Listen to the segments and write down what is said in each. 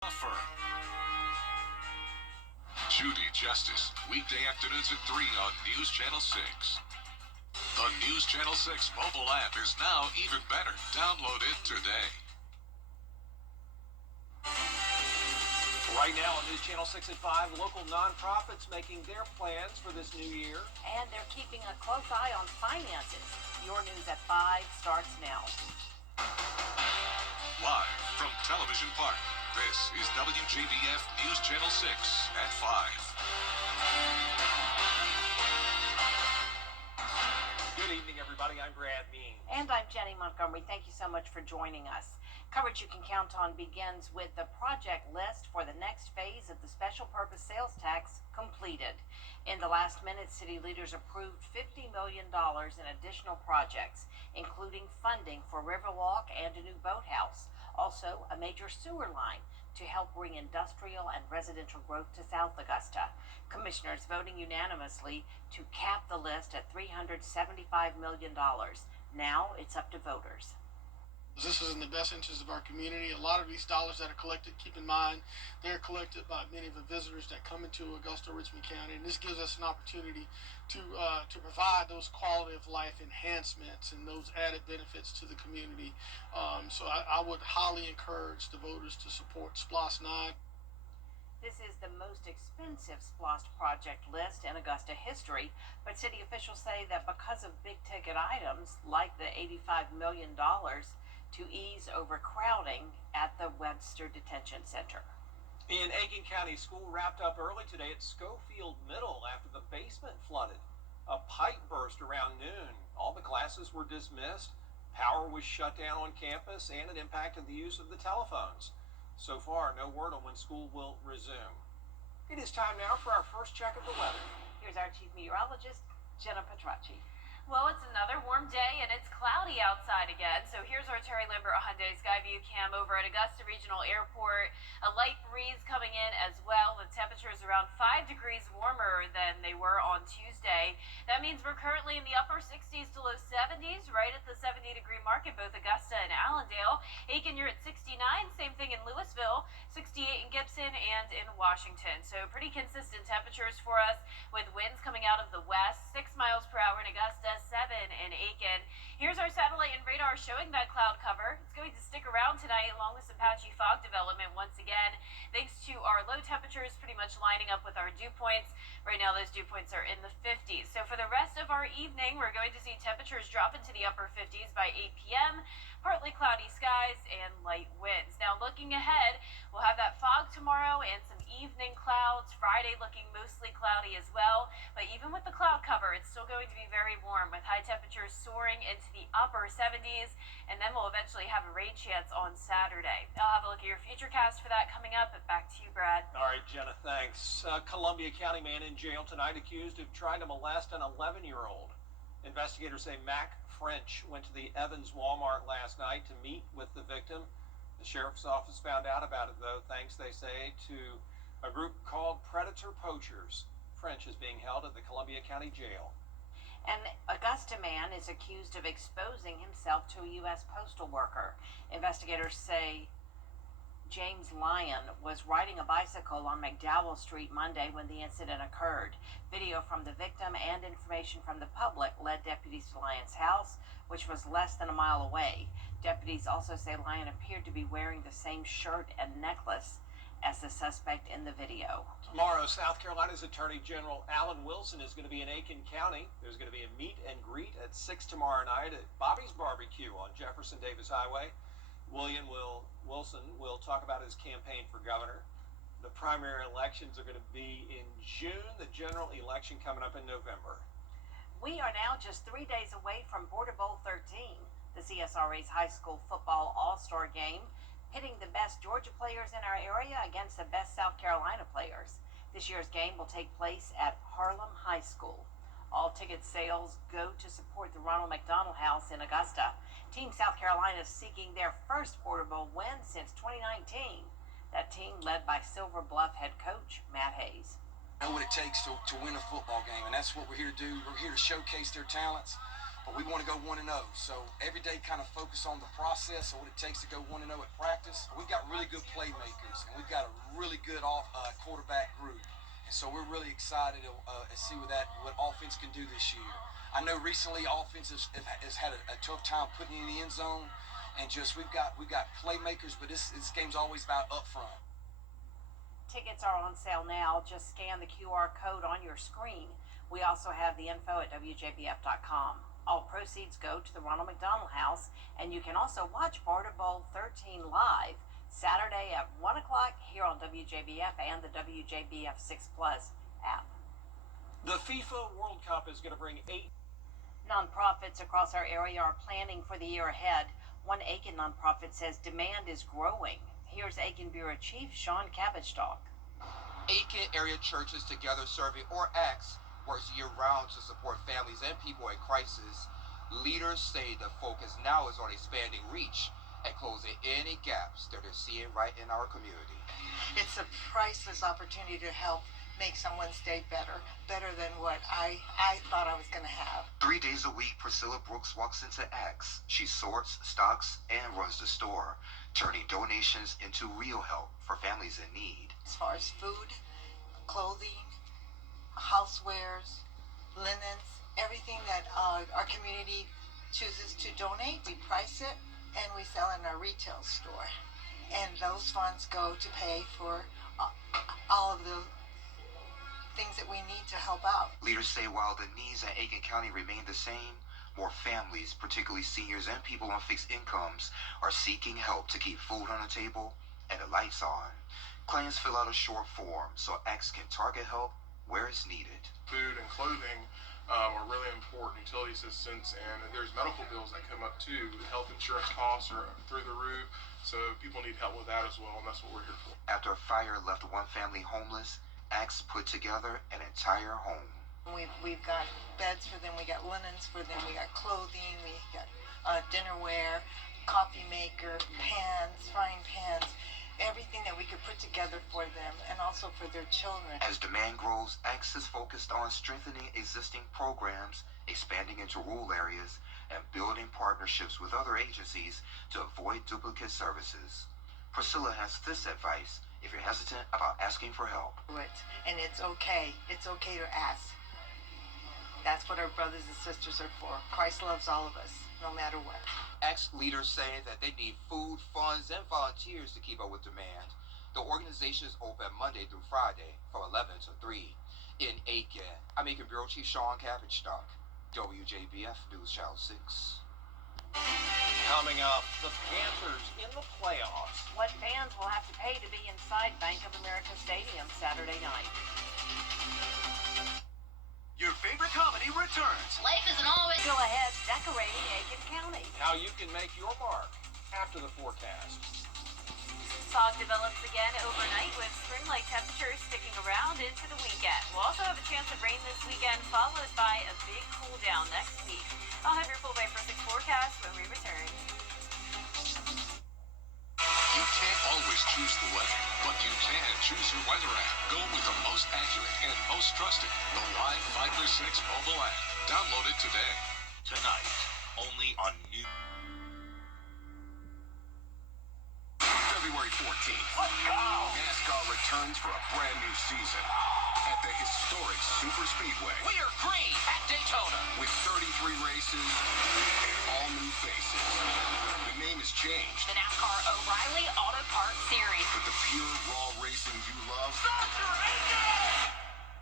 Offer. Judy Justice, weekday afternoons at 3 on News Channel 6. The News Channel 6 mobile app is now even better. Download it today. Right now on News Channel 6 at 5, local nonprofits making their plans for this new year. And they're keeping a close eye on finances. Your News at 5 starts now. Live from Television Park, this is WJBF News Channel 6 at 5. Good evening, everybody. I'm Brad Means. And I'm Jenny Montgomery. Thank you so much for joining us. Coverage you can count on begins with the project list for the next phase of the special purpose sales tax completed. In the last minute, city leaders approved $50 million in additional projects, including funding for Riverwalk and a new boathouse. Also, a major sewer line to help bring industrial and residential growth to South Augusta. Commissioners voting unanimously to cap the list at $375 million. Now it's up to voters. This is in the best interest of our community. A lot of these dollars that are collected, keep in mind, they're collected by many of the visitors that come into Augusta, Richmond County, and this gives us an opportunity to provide those quality of life enhancements and those added benefits to the community. So I would highly encourage the voters to support SPLOST 9. This is the most expensive SPLOST project list in Augusta history, but city officials say that because of big ticket items like the $85 million to ease overcrowding at the Webster Detention Center. In Aiken County, school wrapped up early today at Schofield Middle after the basement flooded. A pipe burst around noon. All the classes were dismissed. Power was shut down on campus, and it impacted the use of the telephones. So far, no word on when school will resume. It is time now for our first check of the weather. Here's our chief meteorologist, Jenna Petracci. Well, it's another warm day and it's cloudy outside again. So here's our Terry Lambert Hyundai Skyview cam over at Augusta Regional Airport. A light breeze coming in as well. The temperature is around 5 degrees warmer than they were on Tuesday. That means we're currently in the upper 60s to low 70s, right at the 70-degree mark in both Augusta and Allendale. Aiken, you're at 69. Same thing in Louisville, 68 in Gibson and in Washington. So pretty consistent temperatures for us with winds coming out of the west, 6 miles per hour in Augusta, 7 in Aiken. Here's our satellite and radar showing that cloud cover. It's going to stick around tonight along with some patchy fog development once again, thanks to our low temperatures pretty much lining up with our dew points. Right now, those dew points are in the 50s. So for the rest of our evening, we're going to see temperatures drop into the upper 50s by 8 p.m., partly cloudy skies and light winds. Now looking ahead, we'll have that fog tomorrow and some evening clouds. Friday looking mostly cloudy as well. But even with the cloud cover, it's still going to be very warm with high temperatures soaring into the upper 70s. And then we'll eventually have a rain chance on Saturday. I'll have a look at your futurecast for that coming up. Back to you, Brad. All right, Jenna, thanks. Columbia County man in jail tonight accused of trying to molest an 11-year-old. Investigators say Mac French went to the Evans Walmart last night to meet with the victim. The sheriff's office found out about it, though, thanks, they say, to a group called Predator Poachers. French is being held at the Columbia County Jail. An Augusta man is accused of exposing himself to a U.S. postal worker. Investigators say James Lyon was riding a bicycle on McDowell Street Monday when the incident occurred. Video from the victim and information from the public led deputies to Lyon's house, which was less than a mile away. Deputies also say Lyon appeared to be wearing the same shirt and necklace as the suspect in the video. Tomorrow, South Carolina's Attorney General Alan Wilson is going to be in Aiken County. There's going to be a meet and greet at 6 tomorrow night at Bobby's Barbecue on Jefferson Davis Highway. Wilson will talk about his campaign for governor. The primary elections are going to be in June, the general election coming up in November. We are now just 3 days away from Border Bowl 13, the CSRA's high school football all-star game, pitting the best Georgia players in our area against the best South Carolina players. This year's game will take place at Harlem High School. All ticket sales go to support the Ronald McDonald House in Augusta. Team South Carolina is seeking their first Border Bowl win since 2019. That team led by Silver Bluff head coach Matt Hayes. Know what it takes to win a football game, and that's what we're here to do. We're here to showcase their talents. but we want to go 1-0. So every day kind of focus on the process of what it takes to go 1-0 at practice. We've got really good playmakers, and we've got a really good quarterback group. And so we're really excited to see what offense can do this year. I know recently offense has had a tough time putting in the end zone, and just we've got playmakers, but this game's always about up front. Tickets are on sale now. Just scan the QR code on your screen. We also have the info at WJBF.com. All proceeds go to the Ronald McDonald House, and you can also watch Barter Bowl 13 live Saturday at 1 o'clock here on WJBF and the WJBF 6 Plus app. The FIFA World Cup is going to bring 8 nonprofits across our area are planning for the year ahead. One Aiken nonprofit says demand is growing. Here's Aiken Bureau Chief Sean Cabbage-Talk. Aiken Area Churches Together Survey, or ACTS, works year-round to support families and people in crisis. Leaders say the focus now is on expanding reach and closing any gaps that they're seeing right in our community. It's a priceless opportunity to help make someone's day better than what I thought I was going to have. 3 days a week, Priscilla Brooks walks into Axe. She sorts, stocks, and runs the store, turning donations into real help for families in need. As far as food, clothing, housewares, linens, everything that our community chooses to donate, we price it and we sell in our retail store. And those funds go to pay for all of the things that we need to help out. Leaders say while the needs in Aiken County remain the same, more families, particularly seniors and people on fixed incomes, are seeking help to keep food on the table and the lights on. Clients fill out a short form so ACTS can target help where it's needed. Food and clothing are really important, utility assistance, and there's medical bills that come up too. Health insurance costs are through the roof, so people need help with that as well, and that's what we're here for. After a fire left one family homeless, ACTS put together an entire home. We've got beds for them, we got linens for them, we got clothing, we got dinnerware, coffee maker, pans, frying pans, everything that we could put together for them and also for their children. As demand grows, ACTS is focused on strengthening existing programs, expanding into rural areas, and building partnerships with other agencies to avoid duplicate services. Priscilla has this advice if you're hesitant about asking for help. And it's okay to ask. That's what our brothers and sisters are for. Christ loves all of us, no matter what. ACTS leaders say that they need food, funds, and volunteers to keep up with demand. The organization is open Monday through Friday from 11 to 3 in Aiken. I'm Aiken Bureau Chief Sean Cabbage-Talk, WJBF News Channel 6. Coming up, the Panthers in the playoffs. What fans will have to pay to be inside Bank of America Stadium Saturday night. Your favorite comedy returns. Life isn't always go ahead decorating Aiken County. How you can make your mark after the forecast. Fog develops again overnight with spring-like temperatures sticking around into the weekend. We'll also have a chance of rain this weekend, followed by a big cool down next week. I'll have your full Bay for 6 forecast when we return. You can't always choose the weather, but you can choose your weather app. Go with the most accurate and most trusted, the Live Fiber 6 mobile app. Download it today. Tonight, only on New. February 14th. Let's go! NASCAR returns for a brand new season at the historic Super Speedway. We are green at Daytona. With 33 races, all new faces. The name has changed. The NASCAR O'Reilly Auto Parts Series. But the pure, raw racing you love,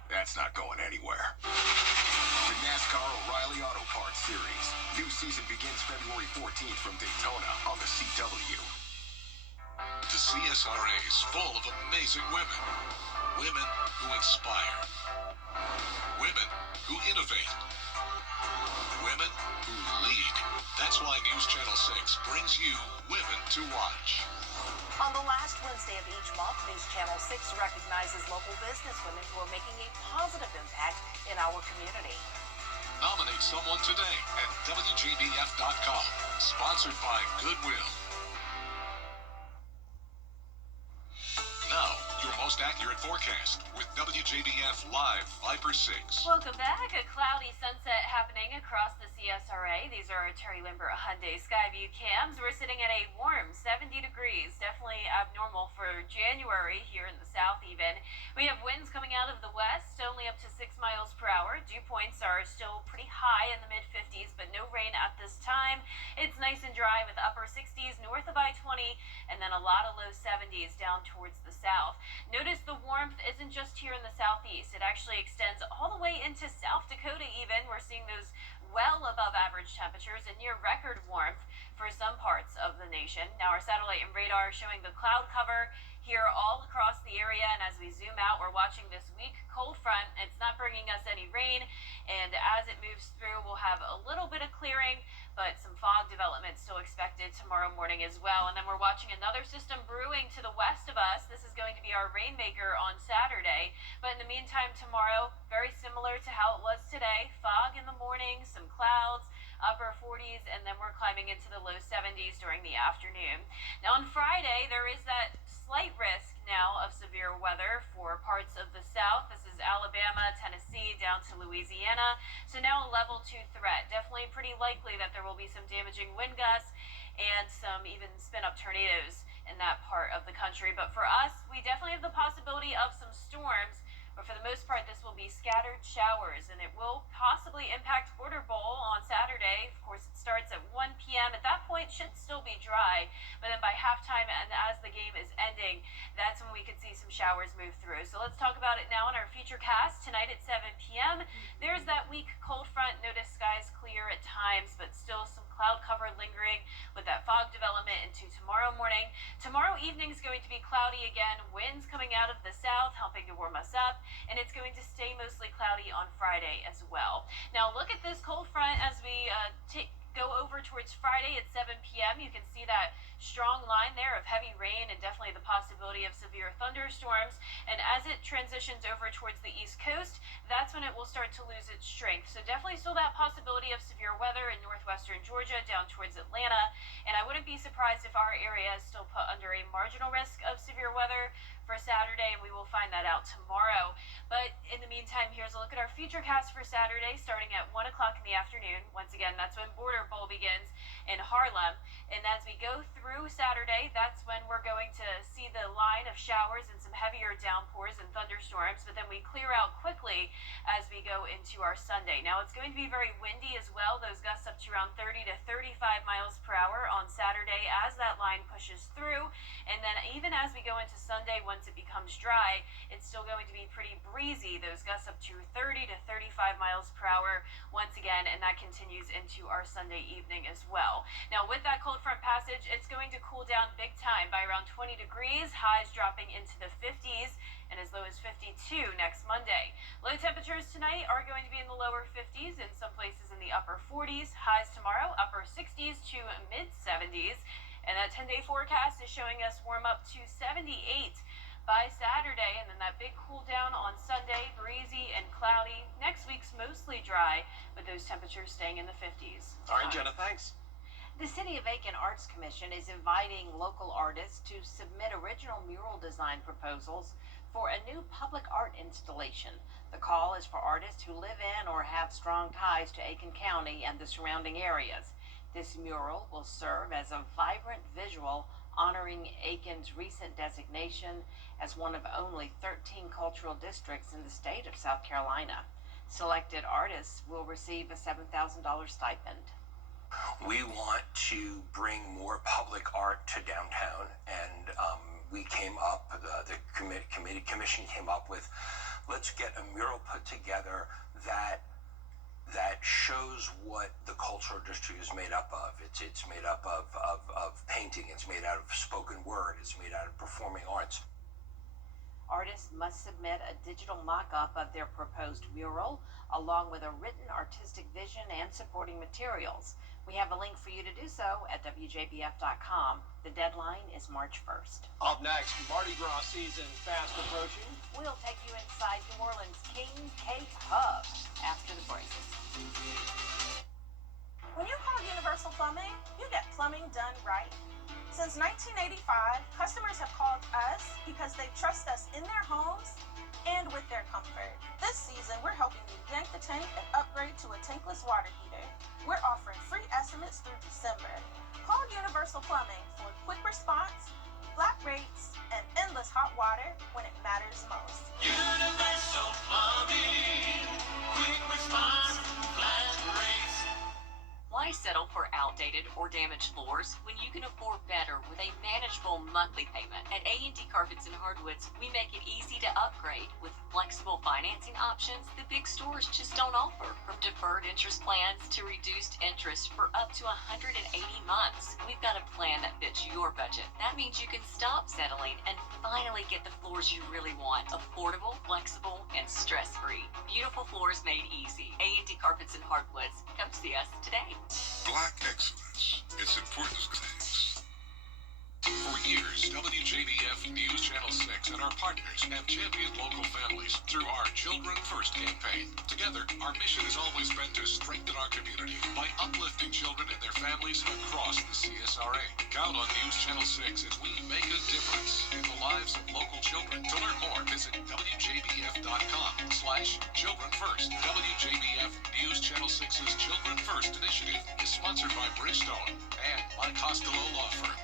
that's not going anywhere. The NASCAR O'Reilly Auto Parts Series. New season begins February 14th from Daytona on the CW. The CSRA is full of amazing women. Women who inspire. Women who innovate. Women who lead. That's why News Channel 6 brings you Women to Watch. On the last Wednesday of each month, News Channel 6 recognizes local businesswomen who are making a positive impact in our community. Nominate someone today at WJBF.com. Sponsored by Goodwill. Now, your most accurate forecast with WJBF Live Viper 6. Welcome back. A cloudy sunset happening across the CSRA. These are our Terry Limber Hyundai Skyview cams. We're sitting at a warm 70 degrees. Definitely abnormal for January here in the south even. We have winds coming out of the west, only up to 6 miles per hour. Dew points are still pretty high in the mid-50s, but no rain at this time. It's nice and dry with upper 60s north of I-20 and then a lot of low 70s down towards the south. Notice the warmth isn't just here in the southeast. It actually extends all the way into South Dakota even. We're seeing those well above average temperatures and near record warmth for some parts of the nation. Now our satellite and radar showing the cloud cover here all across the area, and as we zoom out, we're watching this weak cold front. It's not bringing us any rain, and as it moves through, we'll have a little bit of clearing, but some fog development still expected tomorrow morning as well. And then we're watching another system brewing to the west of us. This is going to be our rainmaker on Saturday, but in the meantime tomorrow, very similar to how it was today. Fog in the morning, some clouds, upper 40s, and then we're climbing into the low 70s during the afternoon. Now on Friday, there is that slight risk now of severe weather for parts of the south. This is Alabama, Tennessee, down to Louisiana. So now a level 2 threat. Definitely pretty likely that there will be some damaging wind gusts and some even spin-up tornadoes in that part of the country. But for us, we definitely have the possibility of some storms. But for the most part, this will be scattered showers, and it will possibly impact Border Bowl on Saturday. Of course, it starts at 1 p.m. At that point, it should still be dry, but then by halftime and as the game is ending, that's when we could see some showers move through. So let's talk about it now in our feature cast tonight at 7 p.m. There's that weak cold front. Notice skies clear at times, but still some cloud cover lingering with that fog development into tomorrow morning. Tomorrow evening is going to be cloudy again. Winds coming out of the south, helping to warm us up. And it's going to stay mostly cloudy on Friday as well. Now look at this cold front as we go over towards Friday at 7 p.m. You can see that strong line there of heavy rain and definitely the possibility of severe thunderstorms. And as it transitions over towards the East Coast, that's when it will start to lose its strength. So definitely still that possibility of severe weather in northwestern Georgia down towards Atlanta. And I wouldn't be surprised if our area is still put under a marginal risk of severe weather for Saturday, and we will find that out tomorrow. But in the meantime, here's a look at our future cast for Saturday starting at 1 o'clock in the afternoon. Once again, that's when Border Bowl begins in Harlem. And as we go through Saturday, that's when we're going to see the line of showers and some heavier downpours and thunderstorms, but then we clear out quickly as we go into our Sunday. Now it's going to be very windy as well. Those gusts up to around 30 to 35 miles per hour on Saturday as that line pushes through. And then even as we go into Sunday, once it becomes dry, it's still going to be pretty breezy. Those gusts up to 30 to 35 miles per hour once again, and that continues into our Sunday evening as well. Now with that cold front passage, it's going to cool down big time by around 20 degrees, highs dropping into the 50s and as low as 52 next Monday. Low temperatures tonight are going to be in the lower 50s, in some places in the upper 40s. Highs tomorrow, upper 60s to mid 70s. And that 10-day forecast is showing us warm up to 78 by Saturday, and then that big cool down on Sunday, breezy and cloudy. Next week's mostly dry, but those temperatures staying in the 50s. All right, Jenna, thanks. The City of Aiken Arts Commission is inviting local artists to submit original mural design proposals for a new public art installation. The call is for artists who live in or have strong ties to Aiken County and the surrounding areas. This mural will serve as a vibrant visual honoring Aiken's recent designation as one of only 13 cultural districts in the state of South Carolina. Selected artists will receive a $7,000 stipend. We want to bring more public art to downtown, and we came up, the commission came up with, let's get a mural put together that shows what the cultural district is made up of. It's made up of painting, it's made out of spoken word, it's made out of performing arts. Artists must submit a digital mock-up of their proposed mural, along with a written artistic vision and supporting materials. We have a link for you to do so at WJBF.com. The deadline is March 1st. Up next, Mardi Gras season fast approaching. We'll take you inside New Orleans' King Cake Hub after the break. When you call Universal Plumbing, you get plumbing done right. Since 1985, customers have called us because they trust us in their homes and with their comfort. This season, we're helping you yank the tank and upgrade to a tankless water heater. We're offering free estimates through December. Call Universal Plumbing for quick response, flat rates, and endless hot water when it matters most. Universal Plumbing, quick response, flat rates. Why settle for outdated or damaged floors when you can afford better with a manageable monthly payment? At A&D Carpets and Hardwoods, we make it easy to upgrade with flexible financing options the big stores just don't offer. From deferred interest plans to reduced interest for up to 180 months. We've got a plan that fits your budget. That means you can stop settling and finally get the floors you really want. Affordable, flexible, and stress-free. Beautiful floors made easy. A&D Carpets and Hardwoods. Come see us today. Black excellence. It's important things. For years, WJBF News Channel 6 and our partners have championed local families through our Children First campaign. Together, our mission has always been to strengthen our community by uplifting children and their families across the CSRA. Count on News Channel 6 as we make a difference in the lives of local children. To learn more, visit WJBF.com/Children First. WJBF News Channel 6's Children First initiative is sponsored by Bridgestone and by Costello Law Firm.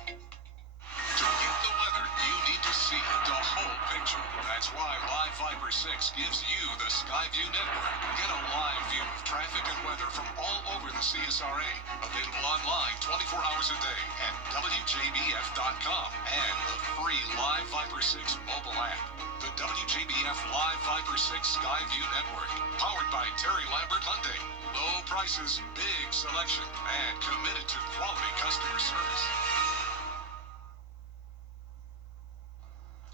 To get the weather, you need to see the whole picture. That's why Live Viper 6 gives you the Skyview network. Get a live view of traffic and weather from all over the CSRA. Available online 24 hours a day at WJBF.com and the free Live Viper 6 mobile app. The WJBF Live Viper 6 Skyview network. Powered by Terry Lambert Hyundai. Low prices, big selection, and committed to quality customer service.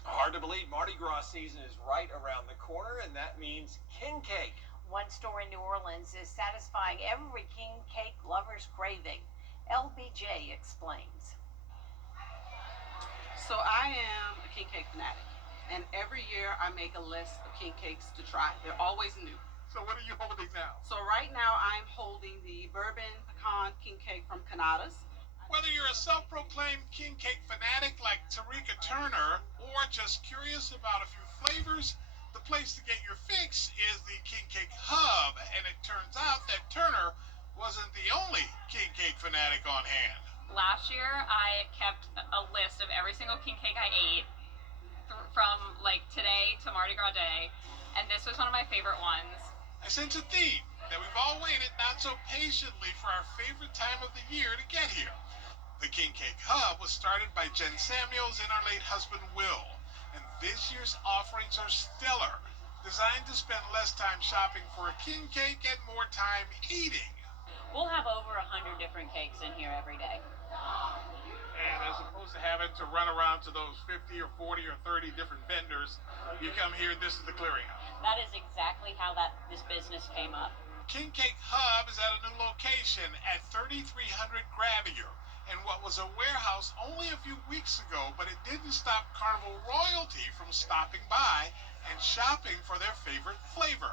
Hard to believe Mardi Gras season is right around the corner, and that means king cake. One store in New Orleans is satisfying every king cake lover's craving. LBJ explains. So I am a king cake fanatic, and every year I make a list of king cakes to try. They're always new. So what are you holding now? So right now I'm holding the bourbon pecan king cake from Canada's. Whether you're a self-proclaimed king cake fanatic like Tarika Turner or just curious about a few flavors, the place to get your fix is the King Cake Hub, and it turns out that Turner wasn't the only king cake fanatic on hand. Last year, I kept a list of every single king cake I ate from like today to Mardi Gras Day, and this was one of my favorite ones. I sense a theme that we've all waited not so patiently for our favorite time of the year to get here. The King Cake Hub was started by Jen Samuels and our late husband Will, and this year's offerings are stellar, designed to spend less time shopping for a king cake and more time eating. We'll have over 100 different cakes in here every day. And as opposed to having to run around to those 50 or 40 or 30 different vendors, you come here, this is the clearinghouse. That is exactly how this business came up. King Cake Hub is at a new location at 3300 Gravier, in what was a warehouse only a few weeks ago, but it didn't stop Carnival royalty from stopping by and shopping for their favorite flavor.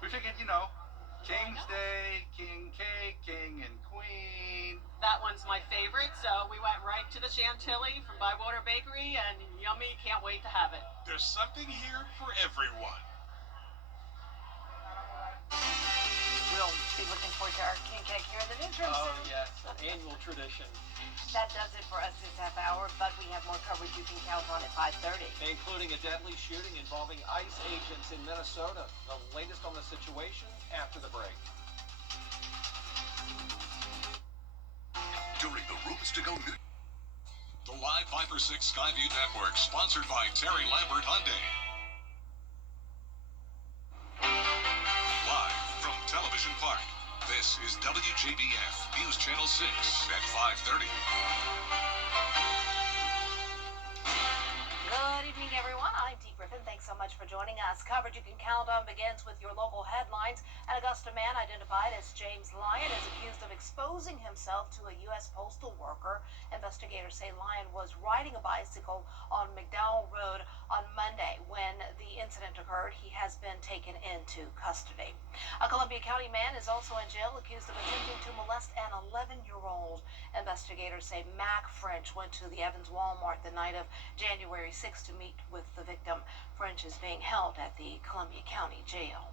We figured, King's Day, King Cake, King and Queen. That one's my favorite, so we went right to the Chantilly from Bywater Bakery, and yummy, can't wait to have it. There's something here for everyone. We'll be looking forward to our king cake here in the newsroom soon. Oh, yes, an annual tradition. That does it for us this half hour, but we have more coverage you can count on at 5:30. Including a deadly shooting involving ICE agents in Minnesota. The latest on the situation after the break. During the Rooms to Go News. The Live Viper 6 Skyview Network, sponsored by Terry Lambert Hyundai. Live from Television Park, this is WJBF News Channel 6 at 5:30. Good evening, everyone. I'm Dee Griffin. Thanks so much for joining us. Coverage you can count on begins with your local headlines. An Augusta man identified as James Lyon is accused of exposing himself to a U.S. postal worker. Investigators say Lyon was riding a bicycle on McDowell Road on Monday when the incident occurred. He has been taken in into custody. A Columbia County man is also in jail accused of attempting to molest an 11-year-old. Investigators say Mac French went to the Evans Walmart the night of January 6th to meet with the victim. French is being held at the Columbia County Jail.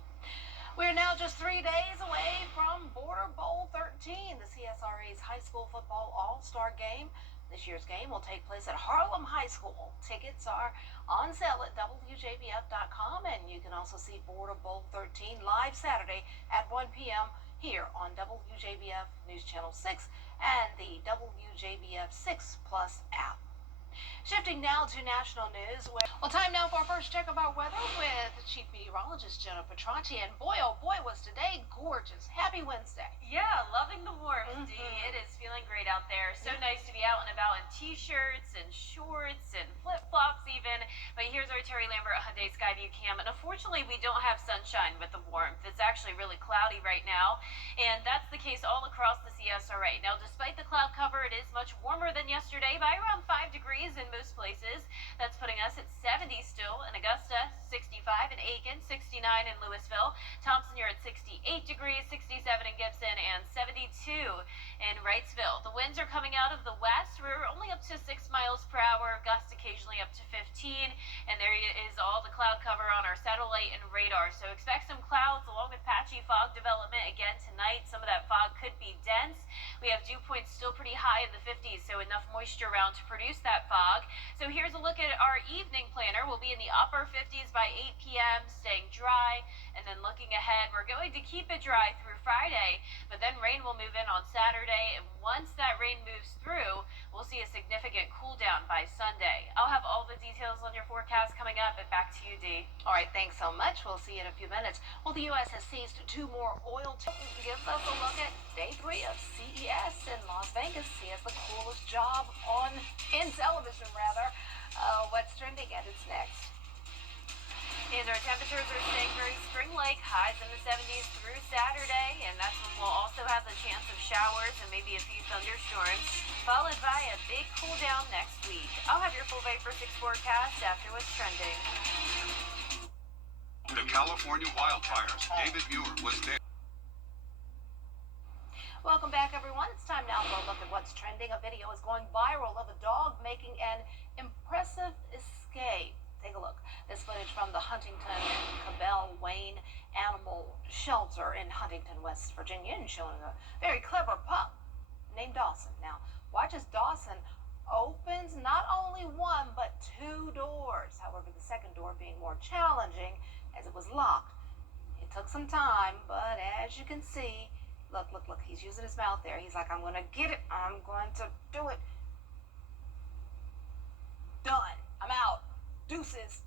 We're now just 3 days away from Border Bowl 13, the CSRA's high school football all-star game. This year's game will take place at Harlem High School. Tickets are on sale at WJBF.com, and you can also see Border Bowl 13 live Saturday at 1 p.m. here on WJBF News Channel 6 and the WJBF 6 Plus app. Shifting now to national news. Well, time now for our first check of our weather with Chief Meteorologist Jenna Petracci. And boy, oh boy, was today gorgeous. Happy Wednesday. Yeah, loving the warmth, Dee. It is feeling great out there. So nice to be out and about in t-shirts and shorts and flip-flops even. But here's our Terry Lambert Hyundai Skyview cam. And unfortunately, we don't have sunshine with the warmth. It's actually really cloudy right now. And that's the case all across the CSRA. Now, despite the cloud cover, it is much warmer than yesterday by around 5 degrees in most places. That's putting us at 70 still in Augusta, 65 in Aiken, 69 in Louisville. Thompson, you're at 68 degrees, 67 in Gibson, and 72 in Wrightsville. The winds are coming out of the west. We're only up to 6 miles per hour, gusts occasionally up to 15, and there is all the cloud cover on our satellite and radar. So expect some clouds along with patchy fog development again tonight. Some of that fog could be dense. We have dew points still pretty high in the 50s, so enough moisture around to produce that fog. So here's a look at our evening planner. We'll be in the upper 50s by 8 p.m., staying dry. And then looking ahead, we're going to keep it dry through Friday, but then rain will move in on Saturday. And once that rain moves through, we'll see a significant cool down by Sunday. I'll have all the details on your forecast coming up, and back to you, Dee. All right, thanks so much. We'll see you in a few minutes. Well, the U.S. has seized 2 more oil gives us a look at day 3 of CES in Las Vegas. He has the coolest job in television, rather. What's trending? And it's next. And our temperatures are staying very spring-like, highs in the 70s through Saturday, and that's when we'll also have the chance of showers and maybe a few thunderstorms, followed by a big cool down next week. I'll have your full Vapor 6 forecast after what's trending. The California wildfires. David Muir was there. Welcome back, everyone. It's time now for a look at what's trending. A video is going viral of a dog making an impressive escape. Take a look. This footage from the Huntington Cabell Wayne Animal Shelter in Huntington, West Virginia, and showing a very clever pup named Dawson. Now, watch as Dawson opens not only 1 but 2 doors. However, the second door being more challenging as it was locked. It took some time, but as you can see, look, he's using his mouth there. He's like, I'm going to get it. I'm going to do it. Done. I'm out. Deuces.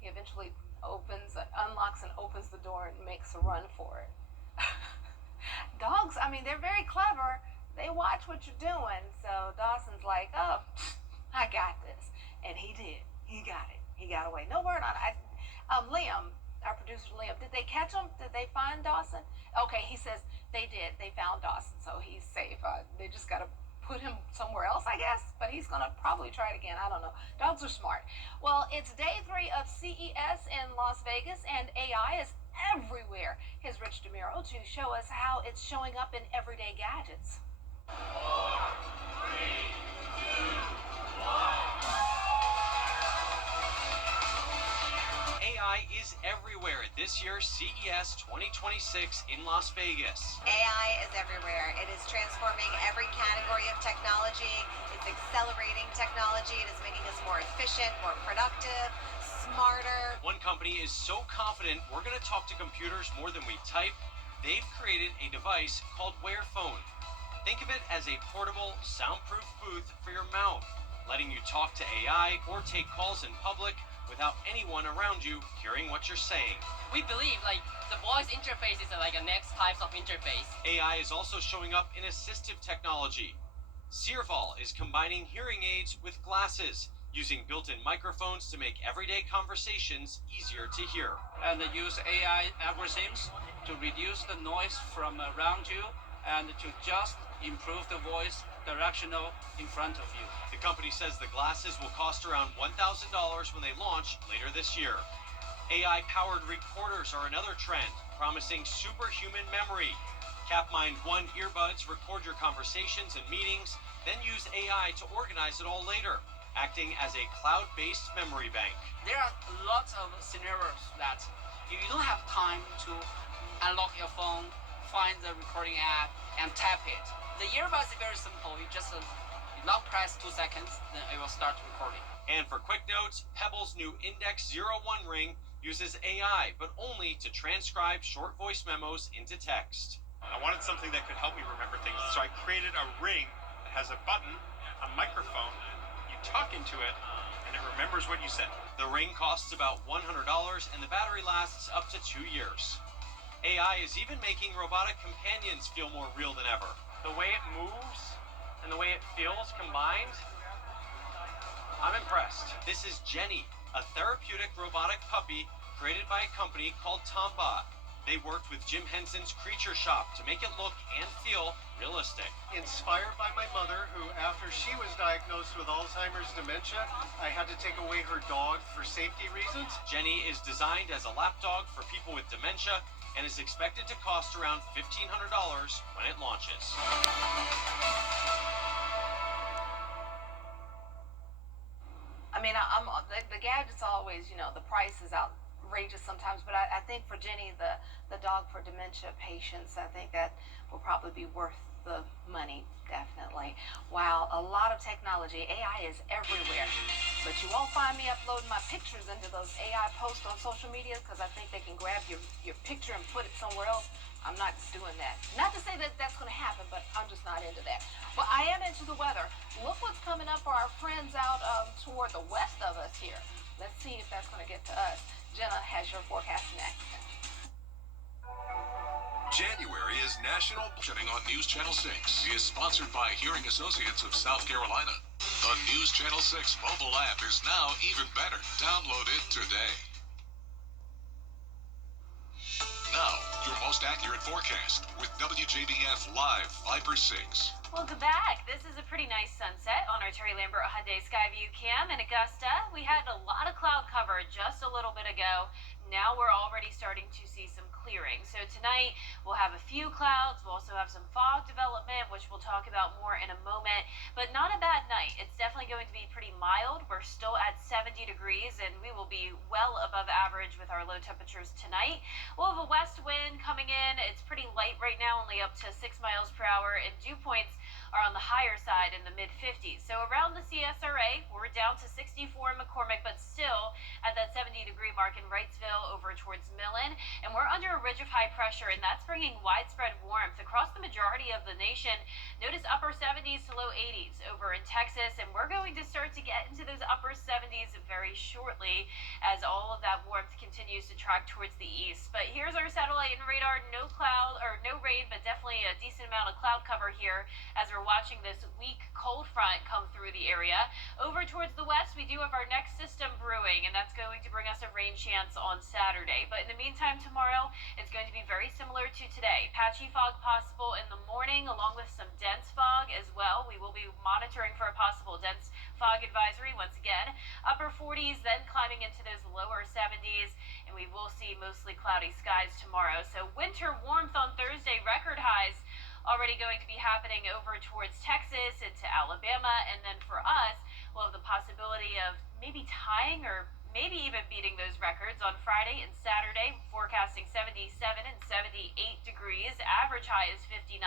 He eventually unlocks and opens the door and makes a run for it. Dogs, I mean, they're very clever. They watch what you're doing. So Dawson's like, oh, I got this. And he did. He got it. He got away. No word on it. Liam, our producer Liam, did they catch him? Did they find Dawson? Okay, he says they did. They found Dawson, so he's safe. They just got to put him somewhere else, I guess, but he's going to probably try it again. I don't know. Dogs are smart. Well, it's day 3 of CES in Las Vegas, and AI is everywhere. Here's Rich DeMuro to show us how it's showing up in everyday gadgets. 4, 3, 2, 1. AI is everywhere at this year's CES 2026 in Las Vegas. AI is everywhere. It is transforming every category of technology. It's accelerating technology. It is making us more efficient, more productive, smarter. One company is so confident we're going to talk to computers more than we type, they've created a device called Wear Phone. Think of it as a portable, soundproof booth for your mouth, letting you talk to AI or take calls in public without anyone around you hearing what you're saying. We believe the voice interface is the next type of interface. AI is also showing up in assistive technology. Searval is combining hearing aids with glasses, using built-in microphones to make everyday conversations easier to hear. And they use AI algorithms to reduce the noise from around you and to just improve the voice directional in front of you. The company says the glasses will cost around $1,000 when they launch later this year. AI-powered recorders are another trend, promising superhuman memory. Capmind One earbuds record your conversations and meetings, then use AI to organize it all later, acting as a cloud-based memory bank. There are lots of scenarios that you don't have time to unlock your phone, find the recording app, and tap it. The earbuds is very simple. You just long press 2 seconds, then it will start recording. And for quick notes, Pebble's new Index 01 ring uses AI, but only to transcribe short voice memos into text. I wanted something that could help me remember things, so I created a ring that has a button, a microphone, you talk into it, and it remembers what you said. The ring costs about $100, and the battery lasts up to 2 years. AI is even making robotic companions feel more real than ever. The way it moves and the way it feels combined, I'm impressed. This is Jenny, a therapeutic robotic puppy created by a company called Tomba. They worked with Jim Henson's Creature Shop to make it look and feel realistic. Inspired by my mother, who after she was diagnosed with Alzheimer's dementia, I had to take away her dog for safety reasons. Jenny is designed as a lapdog for people with dementia and is expected to cost around $1,500 when it launches. I mean, the gadgets always, the price is outrageous sometimes, but I think for Jenny, the dog for dementia patients, I think that will probably be worth the money, definitely. Wow, a lot of technology. AI is everywhere, but you won't find me uploading my pictures into those AI posts on social media because I think they can grab your picture and put it somewhere else. I'm not doing that. Not to say that that's going to happen, but I'm just not into that. But I am into the weather. Look what's coming up for our friends out toward the west of us here. Let's see if that's going to get to us. Jenna has your forecast next. January is National Budgeting on News Channel 6. Is sponsored by Hearing Associates of South Carolina. The News Channel 6 mobile app is now even better. Download it today. Now, your most accurate forecast with WJBF Live Viper 6. Welcome back. This is a pretty nice sunset on our Terry Lambert Hyundai Skyview Cam in Augusta. We had a lot of cloud cover just a little bit ago. Now we're already starting to see some clearing. So tonight we'll have a few clouds. We'll also have some fog development, which we'll talk about more in a moment, but not a bad night. It's definitely going to be pretty mild. We're still at 70 degrees and we will be well above average with our low temperatures tonight. We'll have a west wind coming in. It's pretty light right now, only up to 6 miles per hour, and dew points are on the higher side in the mid-50s. So around the CSRA, we're down to 64 in McCormick, but still at that 70-degree mark in Wrightsville over towards Millen. And we're under a ridge of high pressure, and that's bringing widespread warmth across the majority of the nation. Notice upper 70s to low 80s over in Texas, and we're going to start to get into those upper 70s very shortly as all of that warmth continues to track towards the east. But here's our satellite and radar. No cloud or no rain, but definitely a decent amount of cloud cover here as we're watching this weak cold front come through the area. Over towards the west, we do have our next system brewing, and that's going to bring us a rain chance on Saturday. But in the meantime, tomorrow, it's going to be very similar to today. Patchy fog possible in the morning, along with some dense fog as well. We will be monitoring for a possible dense fog advisory once again. Upper 40s, then climbing into those lower 70s, and we will see mostly cloudy skies tomorrow. So winter warmth on Thursday, record highs already going to be happening over towards Texas into Alabama, and then for us, we'll have the possibility of maybe tying or maybe even beating those records on Friday and Saturday, forecasting 77 and 78 degrees. Average high is 59.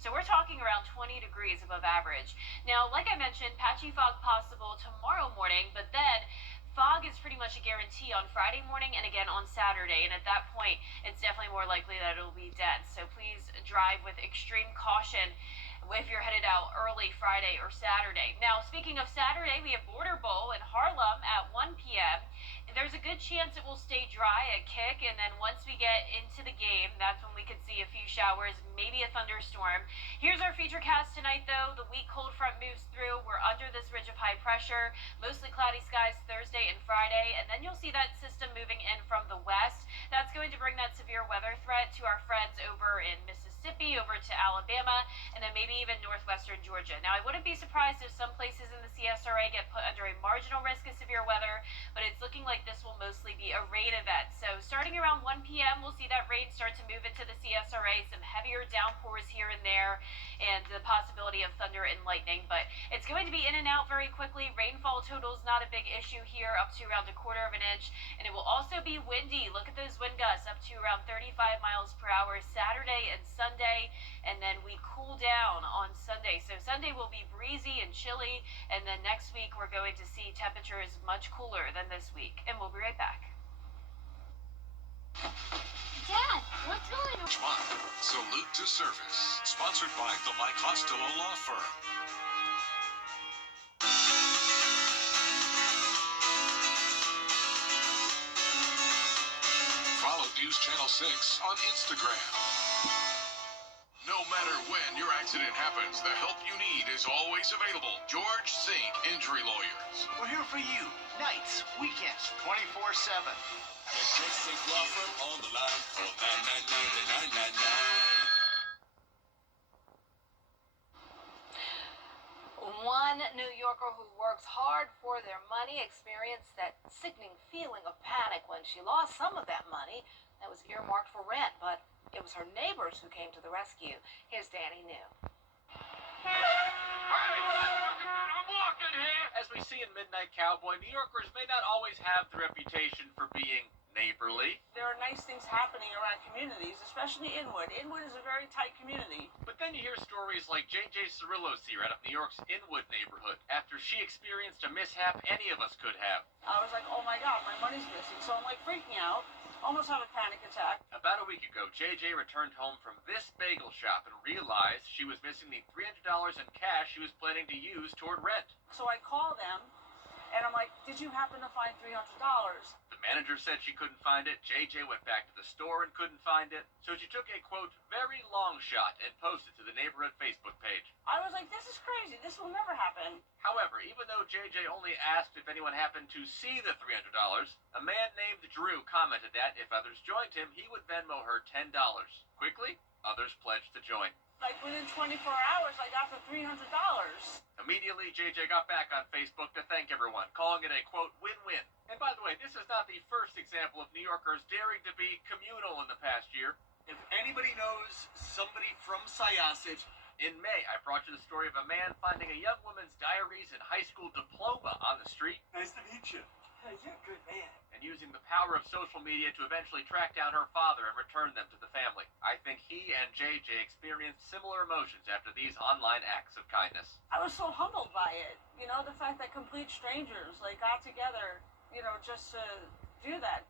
So we're talking around 20 degrees above average. Now, like I mentioned, patchy fog possible tomorrow morning, but then fog is pretty much a guarantee on Friday morning and again on Saturday, and at that point, it's definitely more likely that it'll be dense. So please drive with extreme caution if you're headed out early Friday or Saturday. Now, speaking of Saturday, we have Border Bowl in Harlem at 1 p.m. There's a good chance it will stay dry at kick, and then once we get into the game, that's when we could see a few showers, maybe a thunderstorm. Here's our feature cast tonight, though. The weak cold front moves through. We're under this ridge of high pressure, mostly cloudy skies Thursday and Friday, and then you'll see that system moving in from the west. That's going to bring that severe weather threat to our friends over in Mississippi, over to Alabama, and then maybe even northwestern Georgia. Now, I wouldn't be surprised if some places in the CSRA get put under a marginal risk of severe weather, but it's looking like this will mostly be a a rain event. So starting around 1 p.m., we'll see that rain start to move into the CSRA, some heavier downpours here and there, and the possibility of thunder and lightning. But it's going to be in and out very quickly. Rainfall total is not a big issue here, up to around 1/4 of an inch. And it will also be windy. Look at those wind gusts, up to around 35 miles per hour Saturday and Sunday. And then we cool down on Sunday. So Sunday will be breezy and chilly. And then next week, we're going to see temperatures much cooler than this week. And we'll be right back. Dad, what's going on? Salute to Service, sponsored by the Mike Costello Law Firm. Follow News Channel 6 on Instagram. No matter when your accident happens, the help you need is always available. George Sink Injury Lawyers. We're here for you, nights, weekends, 24/7. Get George Sink Law Firm on the line for 999-999. One New Yorker who works hard for their money experienced that sickening feeling of panic when she lost some of that money that was earmarked for rent, but it was her neighbors who came to the rescue. Here's Danny New. As we see in Midnight Cowboy, New Yorkers may not always have the reputation for being neighborly. There are nice things happening around communities, especially Inwood. Inwood is a very tight community. But then you hear stories like J.J. Cirillo's here out of New York's Inwood neighborhood after she experienced a mishap any of us could have. I was like, oh my God, my money's missing. So I'm like freaking out, almost have a panic attack. About a week ago, J.J. returned home from this bagel shop and realized she was missing the $300 in cash she was planning to use toward rent. So I call them, and I'm like, did you happen to find $300? The manager said she couldn't find it. JJ went back to the store and couldn't find it. So she took a, quote, very long shot and posted to the neighborhood Facebook page. I was like, this is crazy. This will never happen. However, even though JJ only asked if anyone happened to see the $300, a man named Drew commented that if others joined him, he would Venmo her $10. Quickly, others pledged to join. Like within 24 hours, I got the $300. Immediately, JJ got back on Facebook to thank everyone, calling it a, quote, win-win. And by the way, this is not the first example of New Yorkers daring to be communal in the past year. If anybody knows somebody from Syosset, in May, I brought you the story of a man finding a young woman's diaries and high school diploma on the street. Nice to meet you. You're a good man. And using the power of social media to eventually track down her father and return them to the family. I think he and JJ experienced similar emotions after these online acts of kindness. I was so humbled by it. You know, the fact that complete strangers like got together, you know, just to do that.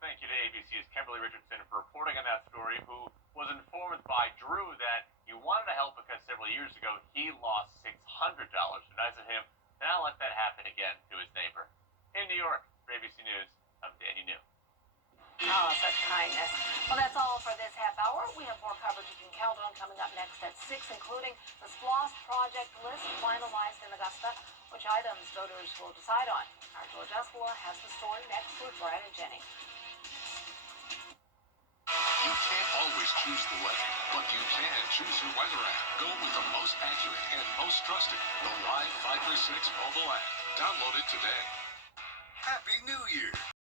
Thank you to ABC's Kimberly Richardson for reporting on that story, who was informed by Drew that he wanted to help because several years ago he lost $600. So nice of him to not let that happen again to his neighbor. In New York, for ABC News, I'm Danny New. Oh, such kindness. Well, that's all for this half hour. We have more coverage you can count on coming up next at 6, including the SPLOST project list finalized in Augusta, which items voters will decide on. Our George Espoir has the story next with Brian and Jenny. You can't always choose the weather, but you can choose your weather app. Go with the most accurate and most trusted, the Live 536 mobile app. Download it today. Happy New Year!